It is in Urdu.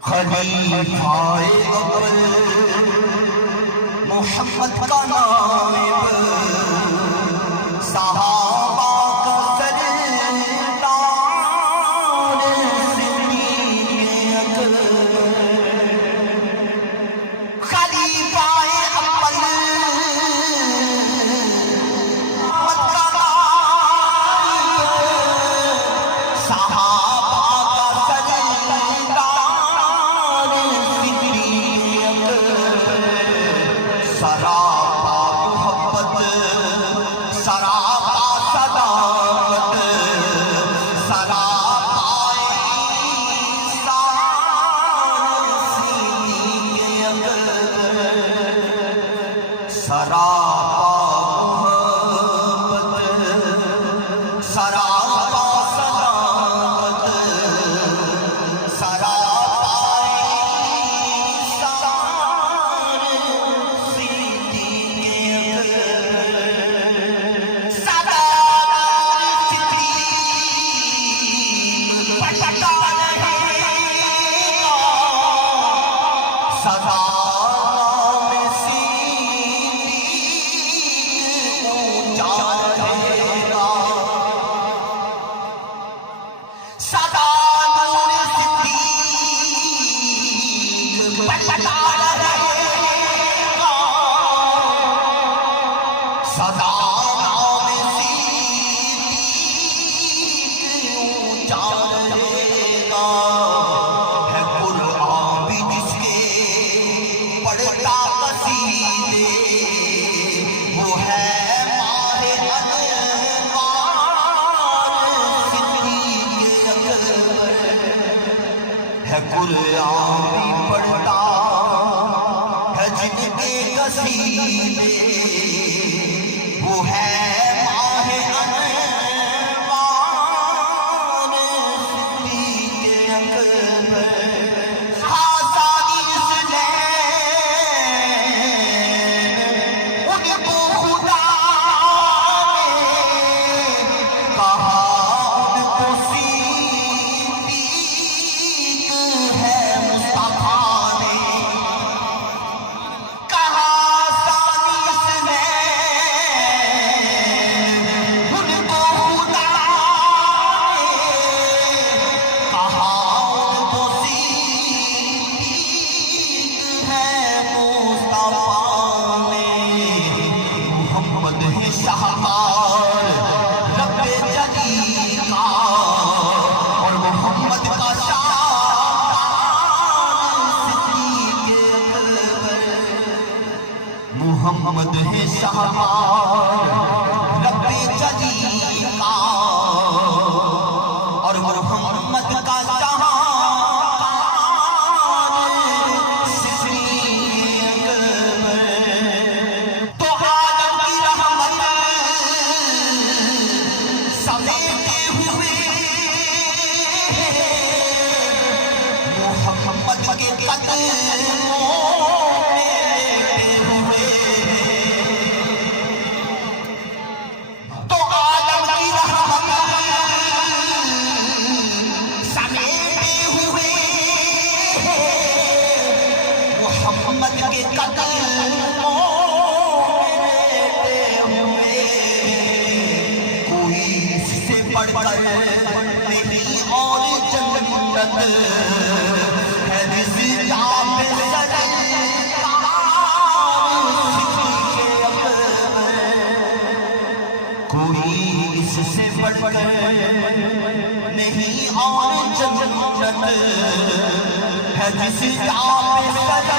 خلیفہ اول محمد کا نائب صحابہ کا سردار صدیق خلیفہ اول محمد کا نائب صحابہ کا سردار صدیق سراپا محبت سراپا صداقت سراپا ایثار صدیق سراپا محبت سراپا صداقت سراپا ایثار صدا نام صدیق اونچا رہے گا ہے قرآن بھی جس کے پڑھتا قصیدے وہ ہے ماہ انوار صدیق اکبر ہے قرآن بھی پڑھتا ہے جن کے قصیدے وہ ہے ماہ انوار صدیق اکبر آزادی ان کو خدا نے کہا ان کو صدیق ہے مصطفیٰ نے کہا محمد ہے شہبار رب جلی کا اور محمد کا شہبار صدیق تو عالم کی رحمت سمیٹے ہوئے محمد کے قدموں محمد کے قدموں میں لیٹے ہوئے کوئی اس سے بڑھ کر نہیں اور جنت ہے رضا پہ سرکار صدیق اکبر کوئی اس سے بڑھ کر نہیں اور جنت ہے رضا پہ